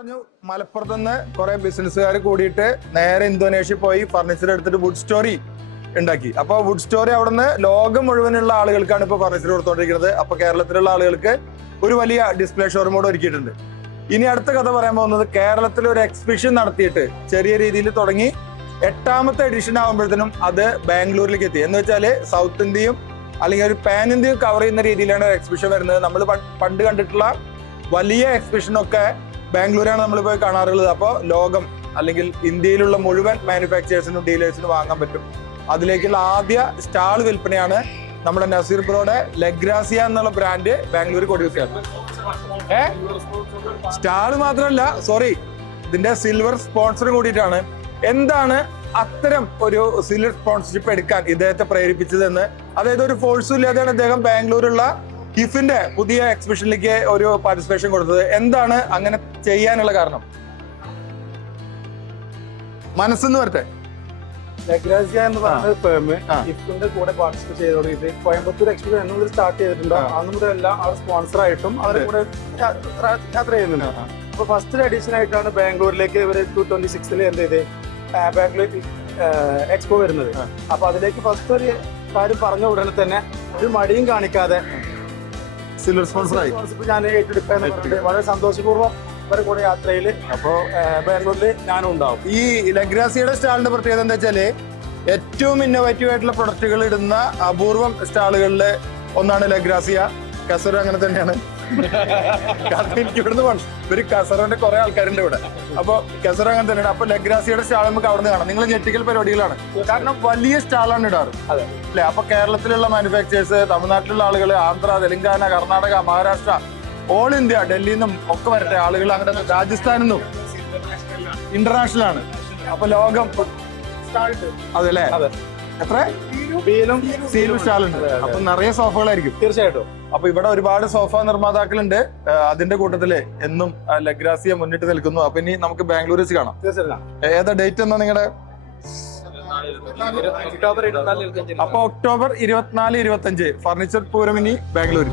പറഞ്ഞു മലപ്പുറത്ത് നിന്ന് കുറെ ബിസിനസ്സുകാർ കൂടിയിട്ട് നേരെ ഇന്തോനേഷ്യ പോയി ഫർണിച്ചർ എടുത്തിട്ട് വുഡ് സ്റ്റോറി ഉണ്ടാക്കി. അപ്പൊ വുഡ് സ്റ്റോറി അവിടെ നിന്ന് ലോകം മുഴുവനുള്ള ആളുകൾക്കാണ് ഇപ്പൊ ഫർണിച്ചർ കൊടുത്തോണ്ടിരിക്കുന്നത്. അപ്പൊ കേരളത്തിലുള്ള ആളുകൾക്ക് ഒരു വലിയ ഡിസ്പ്ലേ ഷോറൂം കൂടെ ഒരുക്കിയിട്ടുണ്ട്. ഇനി അടുത്ത കഥ പറയാൻ പോകുന്നത് കേരളത്തിൽ ഒരു എക്സിബിഷൻ നടത്തിയിട്ട് ചെറിയ രീതിയിൽ തുടങ്ങി 8ാമത്തെ എഡിഷൻ ആകുമ്പോഴത്തേനും അത് ബാംഗ്ലൂരിലേക്ക് എത്തി. എന്ന് വെച്ചാല് സൗത്ത് ഇന്ത്യയും അല്ലെങ്കിൽ ഒരു പാൻ ഇന്ത്യയും കവർ ചെയ്യുന്ന രീതിയിലാണ് എക്സിബിഷൻ വരുന്നത്. നമ്മൾ പണ്ട് കണ്ടിട്ടുള്ള വലിയ എക്സിബിഷനൊക്കെ ബാംഗ്ലൂരാണ് നമ്മൾ പോയി കാണാറുള്ളത്. അപ്പോൾ ലോകം അല്ലെങ്കിൽ ഇന്ത്യയിലുള്ള മുഴുവൻ മാനുഫാക്ചേഴ്സിനും ഡീലേഴ്സിനും വാങ്ങാൻ പറ്റും. അതിലേക്കുള്ള ആദ്യ സ്റ്റാൾ വിൽപ്പനയാണ് നമ്മുടെ നസീർ ബ്രോയുടെ ലഗ്രാസിയ എന്നുള്ള ബ്രാൻഡ് ബാംഗ്ലൂർ കൊടികുത്തിയാണ്. സ്റ്റാൾ മാത്രമല്ല, സോറി, ഇതിന്റെ സിൽവർ സ്പോൺസറും കൂടിയിട്ടാണ്. എന്താണ് അത്തരം ഒരു സിൽവർ സ്പോൺസർഷിപ്പ് എടുക്കാൻ ഇദ്ദേഹത്തെ പ്രേരിപ്പിച്ചതെന്ന്, അതായത് ഒരു ഫോഴ്സും ഇല്ലാതെയാണ് അദ്ദേഹം ബാംഗ്ലൂരുള്ള ഹിഫിന്റെ പുതിയ എക്സിബിഷനിലേക്ക് ഒരു പാർട്ടിസിപ്പേഷൻ കൊടുത്തത്. എന്താണ് അങ്ങനെ ചെയ്യാനുള്ള കാരണം? മനസ്സെന്ന് വരട്ടെ. ലഗ്രാസിയ എന്ന് പറയുന്ന ഫേം ഹിഫിന്റെ കൂടെ പാർട്ടിസിപ്പേറ്റ് ചെയ്ത് തുടങ്ങിയിട്ട് കോയമ്പത്തൂർ എക്സിബിഷൻ എന്നുകൂടി സ്റ്റാർട്ട് ചെയ്തിട്ടുണ്ട്. അന്ന് മുതൽ എല്ലാം അവർ സ്പോൺസർ ആയിട്ടും അവരുടെ കൂടെ യാത്ര ചെയ്യുന്നുണ്ട്. അപ്പൊ ഫസ്റ്റ് എഡിഷൻ ആയിട്ടാണ് ബാംഗ്ലൂരിലേക്ക് ഇവർ 2026 എന്ത് ചെയ്ത് ബാംഗ്ലൂർ എക്സ്പോ വരുന്നത്. അപ്പൊ അതിലേക്ക് ഫസ്റ്റ് ഒരു കാര്യം പറഞ്ഞ ഉടനെ തന്നെ ഒരു മടിയും കാണിക്കാതെ സിൽവർ സ്പോൺസറായി ഞാൻ ഏറ്റെടുക്കാൻ വളരെ സന്തോഷപൂർവ്വം ഇവരുടെ കൂടെ യാത്രയിൽ അപ്പോ ബാംഗ്ലൂരിൽ ഞാനും ഉണ്ടാവും. ഈ ലഗ്രാസിയുടെ സ്റ്റാളിന്റെ പ്രത്യേകത എന്താ വെച്ചാല് ഏറ്റവും ഇന്നോവേറ്റീവ് ആയിട്ടുള്ള പ്രൊഡക്റ്റുകൾ ഇടുന്ന അപൂർവം സ്റ്റാളുകളിൽ ഒന്നാണ് ലഗ്രാസിയ. കസറ അങ്ങനെ തന്നെയാണ്. കാരണം എനിക്ക് ഇവിടുന്ന് ഒരു കസറിന്റെ കുറെ ആൾക്കാരുണ്ട് ഇവിടെ. അപ്പൊ കസറ അങ്ങനെ തന്നെയാണ്. അപ്പൊ ലഗ്രാസിയുടെ സ്റ്റാൾ നമുക്ക് അവിടെ നിന്ന് കാണാം. നിങ്ങൾ ഞെട്ടിക്കൽ പരിപാടികളാണ്, കാരണം വലിയ സ്റ്റാളാണ് ഇടാറ് അല്ലെ. അപ്പൊ കേരളത്തിലുള്ള മാനുഫാക്ചേഴ്സ്, തമിഴ്നാട്ടിലുള്ള ആളുകൾ, ആന്ധ്ര, തെലങ്കാന, കർണാടക, മഹാരാഷ്ട്ര, ഓൾ ഇന്ത്യ, ഡൽഹിയിൽ നിന്നും ഒക്കെ വരട്ടെ ആളുകൾ. അങ്ങനെ രാജസ്ഥാനിൽ നിന്നും ഇന്റർനാഷണൽ ആണ്. അപ്പൊ ലോകം അതല്ലേ എത്ര സീലും സ്റ്റാളുണ്ട്. അപ്പൊ നിറയെ സോഫകളായിരിക്കും തീർച്ചയായിട്ടും. അപ്പൊ ഇവിടെ ഒരുപാട് സോഫ നിർമ്മാതാക്കളുണ്ട്. അതിന്റെ കൂട്ടത്തില് എന്നും ലഗ്രാസിയ മുന്നിട്ട് നിൽക്കുന്നു. അപ്പൊ ഇനി നമുക്ക് ബാംഗ്ലൂർ വെച്ച് കാണാം. ഏതാ ഡേറ്റ് എന്നാ നിങ്ങളുടെ? അപ്പൊ ഒക്ടോബർ 24-25 ഫർണിച്ചർ പൂരം ഇനി ബാംഗ്ലൂർ.